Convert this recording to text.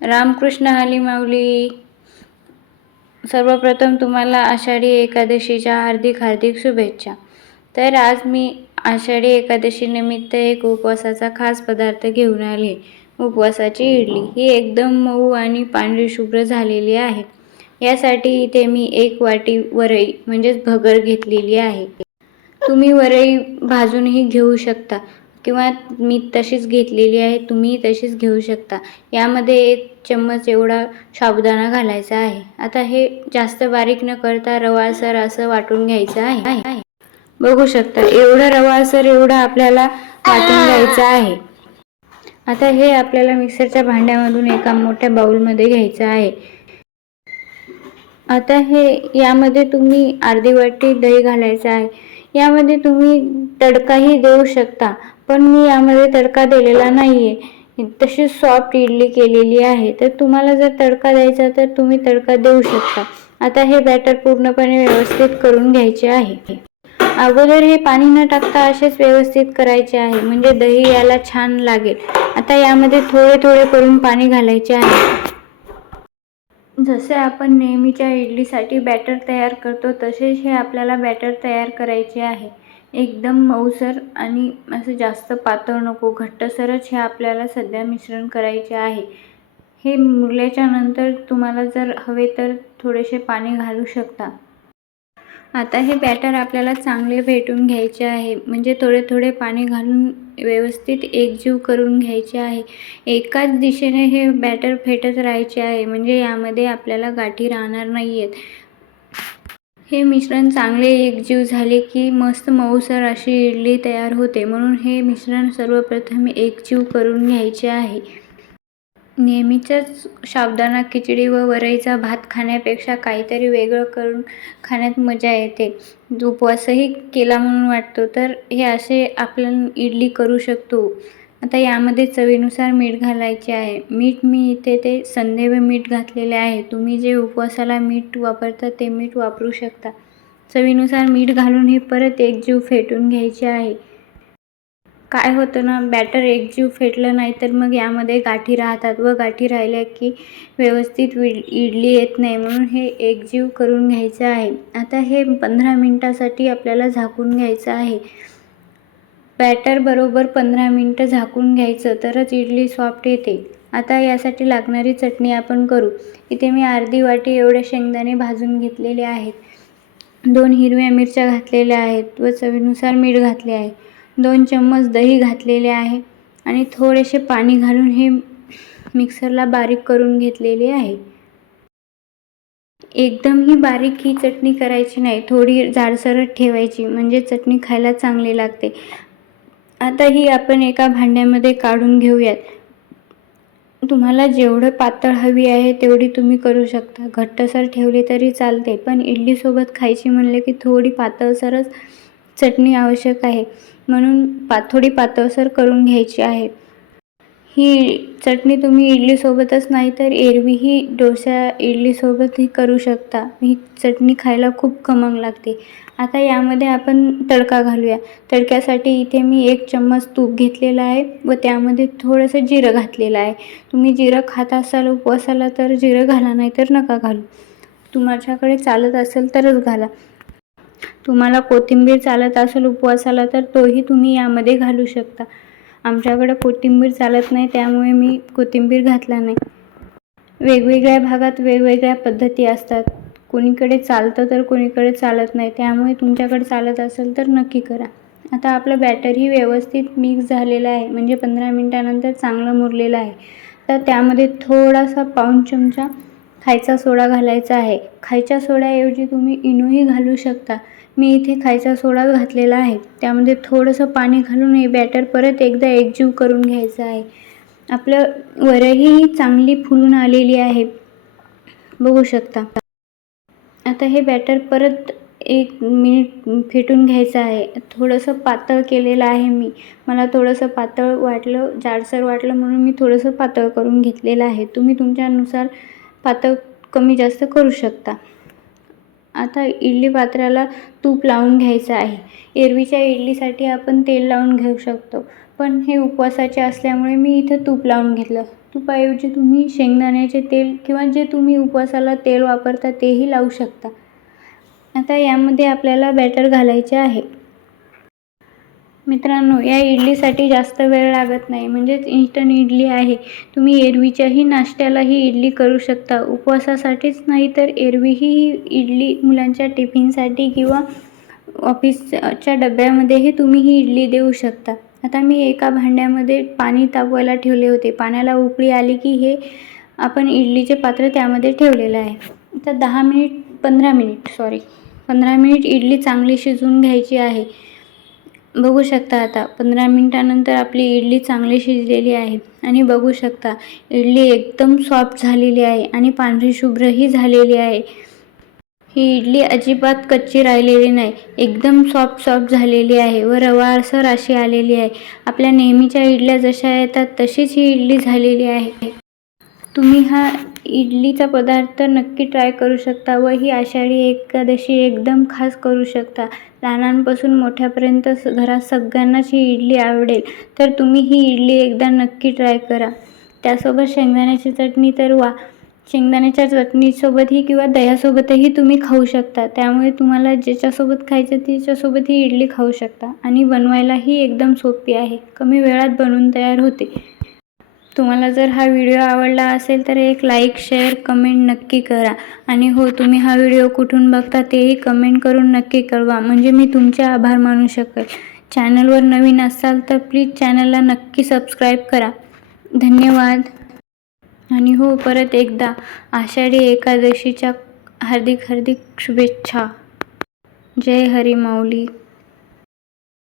रामकृष्ण हरी माऊली. सर्वप्रथम तुम्हाला आषाढी एकादशीच्या हार्दिक शुभेच्छा. तर आज मी आषाढी एकादशी निमित्त एक उपवासाचा खास पदार्थ घेऊन आले. उपवासाची इडली ही एकदम मऊ आणि पांढरी शुभ्र झालेली आहे. यासाठी इथे मी 1 वाटी वरई म्हणजेच भगर घेतलेली आहे. तुम्ही वरई भाजूनही घेऊ शकता किंवा मी तशीच घेतलेली आहे, तुम्ही तशीच घेऊ शकता. यामध्ये 1 चम्मच एवढा साबुदाणा घालायचा आहे. आता हे जास्त बारीक न करता रवाळसर असं वाटून घ्यायचं आहे. बघू शकता एवढं रवाळसर एवढं आपल्याला वाटून घ्यायचं आहे. आता हे आपल्याला मिक्सरच्या भांड्यामधून एका मोठ्या बाउलमध्ये घ्यायचं आहे. आता हे यामध्ये तुम्ही अर्धी वाटी दही घालायचं आहे. यामध्ये तुम्ही तडकाही देऊ शकता, पण मी यामध्ये तडका दिलेला नाहीये. तशी सॉफ्ट इडली केलेली आहे. तर तुम्हाला जर तडका द्यायचा तर तुम्ही तडका देऊ शकता. आता हे बॅटर पूर्णपणे व्यवस्थित करून घ्यायचे आहे. अगोदर हे पाणी न टाकता असेच व्यवस्थित करायचे आहे, म्हणजे दही याला छान लागेल. आता यामध्ये थोडे थोडे करून पाणी घालायचे आहे. जसे आपण नेहमीच्या इडलीसाठी बॅटर तयार करतो तसेच हे आपल्याला बॅटर तयार करायचे आहे. एकदम मऊसर आणि असं जास्त पातळ नको, घट्टसरच हे आपल्याला सध्या मिश्रण करायचे आहे. हे मुरल्याच्या नंतर तुम्हाला जर हवे तर थोडेसे पाणी घालू शकता. आता हे बॅटर आपल्याला चांगले फेटून घ्यायचे आहे, म्हणजे थोडे थोडे पाणी घालून व्यवस्थित एकजीव करून घ्यायचे आहे. एकाच दिशेने हे बॅटर फेटत राहायचे आहे, म्हणजे यामध्ये आपल्याला गाठी राहणार नाही आहेत. हे मिश्रण चांगले एकजीव झाले की मस्त मऊसर अशी इडली तयार होते. म्हणून हे मिश्रण सर्वप्रथम एकजीव करून घ्यायचे आहे. नेहमीच्याच साबुदाणा खिचडी व वरईचा भात खाण्यापेक्षा काहीतरी वेगळं करून खाण्यात मजा येते. उपवासही केला म्हणून वाटतो. तर हे असे आपण इडली करू शकतो. आता यामध्ये चवीनुसार मीठ घालायचे आहे. मीठ मी इथे ते संदेव मीठ घातलेले आहे. तुम्ही जे उपवासाला मीठ वापरता ते मीठ वापरू शकता. चवीनुसार मीठ घालून हे परत एकजीव फेटून घ्यायचे आहे. काय होतं ना, बॅटर एकजीव फेटलं नाही तर मग यामध्ये गाठी राहतात व गाठी राहिल्या की व्यवस्थित इडली येत नाही. म्हणून हे एकजीव करून घ्यायचं आहे. आता हे 15 मिनिटासाठी आपल्याला झाकून घ्यायचं आहे. बॅटर बरोबर 15 मिनिटं झाकून घ्यायचं, तरच इडली सॉफ्ट येते. आता यासाठी लागणारी चटणी आपण करू. इथे मी अर्धी वाटी एवढे शेंगदाणे भाजून घेतलेले आहेत. 2 हिरव्या मिरच्या घातलेल्या आहेत व चवीनुसार मीठ घातले आहे. 2 चम्मच दही घातलेले आहे आणि थोडेसे पाणी घालून हे मिक्सरला बारीक करून घेतलेले आहे. एकदम ही बारीक ही चटणी करायची नाही, थोडी जाडसरच ठेवायची, म्हणजे चटणी खायला चांगली लागते. आता ही आपण एका भांड्यामध्ये काढून घेऊयात. तुम्हाला जेवढं पातळ हवी आहे तेवढी तुम्ही करू शकता. घट्टसर ठेवली तरी चालते, पण इडलीसोबत खायची म्हणले की थोडी पातळसरच चटणी आवश्यक आहे. म्हणून थोडी पातळसर करून घ्यायची आहे. ही चटणी तुम्ही इडलीसोबतच नाही तर एरवीही डोसा इडलीसोबतही करू शकता. ही चटणी खायला खूप खमंग लागते. आता यामध्ये आपण तडका घालूया. तडक्यासाठी इथे मी 1 चम्मच तूप घेतलेलं आहे व त्यामध्ये थोडंसं जिरं घातलेलं आहे. तुम्ही जिरं खात असाल उपवासाला तर जिरं घाला, नाही तर नका घालू. तुमच्याकडे चालत असेल तरच घाला. तुम्हाला कोथिंबीर चालत असेल उपवासाला तर तोही तुम्ही यामध्ये घालू शकता. आमच्याकडे कोथिंबीर चालत नाही त्यामुळे मी कोथिंबीर घातला नाही. वेगवेगळ्या भागात वेगवेगळ्या पद्धती असतात. कोणीकडे चालतं तर कोणीकडे चालत नाही. त्यामुळे तुमच्याकडे चालत असेल तर नक्की करा. आता आपलं बॅटरही व्यवस्थित मिक्स झालेलं आहे, म्हणजे 15 मिनिटानंतर चांगलं मुरलेलं आहे. तर त्यामध्ये थोडासा पाऊण चमचा खायचा सोडा घालायचा आहे. खायच्या सोड्याऐवजी तुम्ही इनोही घालू शकता. मी इथे खायचा सोडा घातलेला आहे. त्यामध्ये थोडंसं पाणी घालून हे बॅटर परत एकदा एकजीव करून घ्यायचं आहे. आपलं वरईही चांगली फुलून आलेली आहे, बघू शकता. आता हे बॅटर परत 1 मिनिट फेटून घ्यायचं आहे. थोडंसं पातळ केलेलं आहे मी. मला थोडंसं पातळ वाटलं, जाडसर वाटलं म्हणून मी थोडंसं पातळ करून घेतलेलं आहे. तुम्ही तुमच्यानुसार पातळ कमी जास्त करू शकता. आता इडली पात्राला तूप लावून घ्यायचं आहे. एरवीच्या इडलीसाठी आपण तेल लावून घेऊ शकतो, पण हे उपवासाचे असल्यामुळे मी इथं तूप लावून घेतलं. तुपाऐवजी तुम्ही शेंगदाण्याचे तेल किंवा जे तुम्ही उपवासाला तेल वापरता तेही लावू शकता. आता यामध्ये आपल्याला बॅटर घालायचे आहे. मित्रांनो, या इडलीसाठी जास्त वेळ लागत नाही, म्हणजेच इन्स्टंट इडली आहे. तुम्ही एरवीच्याही नाश्त्यालाही इडली करू शकता. उपवासासाठीच नाही तर एरवीही इडली मुलांच्या टिफिनसाठी किंवा ऑफिसच्या डब्यामध्येही तुम्ही ही इडली देऊ शकता. आता मी एका भांड्यामध्ये पाणी तापवायला ठेवले होते. पाण्याला उकळी आली की हे आपण इडलीचे पात्र त्यामध्ये ठेवलेलं आहे. आता 15 मिनिट इडली चांगली शिजवून घ्यायची आहे. बघू शकता आता 15 मिनिटानंतर आपली इडली चांगली शिजलेली आहे आणि बघू शकता इडली एकदम सॉफ्ट झालेली आहे आणि पांढरी शुभ्रही झालेली आहे. ही इडली अजिबात कच्ची राहिलेली नाही, एकदम सॉफ्ट झालेली आहे व रवाळसर अशी आलेली आहे. आपल्या नेहमीच्या इडल्या जशा येतात तशीच ही इडली झालेली आहे. तुम्ही हा इडलीचा पदार्थ नक्की ट्राय करू शकता व ही आषाढी एकादशी एकदम खास करू शकता. लहानांपासून मोठ्यापर्यंत घरात सगळ्यांनाच ही इडली आवडेल. तर तुम्ही ही इडली एकदा नक्की ट्राय करा. त्यासोबत शेंगदाण्याची चटणी तर वा, शेंगदाण्याच्या चटणीसोबतही किंवा दह्यासोबतही तुम्ही खाऊ शकता. त्यामुळे तुम्हाला ज्याच्यासोबत खायचं त्याच्यासोबत ही इडली खाऊ शकता आणि बनवायलाही एकदम सोपी आहे. कमी वेळात बनवून तयार होते. तुम्हाला जर हा व्हिडिओ आवडला असेल तर एक लाईक, शेअर, कमेंट नक्की करा. आणि हो, तुम्ही हा व्हिडिओ कुठून बघता तेही कमेंट करून नक्की कळवा, म्हणजे मी तुमचे आभार मानू शकेल. चॅनलवर नवीन असाल तर प्लीज चॅनलला नक्की सबस्क्राईब करा. धन्यवाद. आणि हो, परत एकदा आषाढी एकादशीच्या हार्दिक शुभेच्छा. जय हरी माऊली.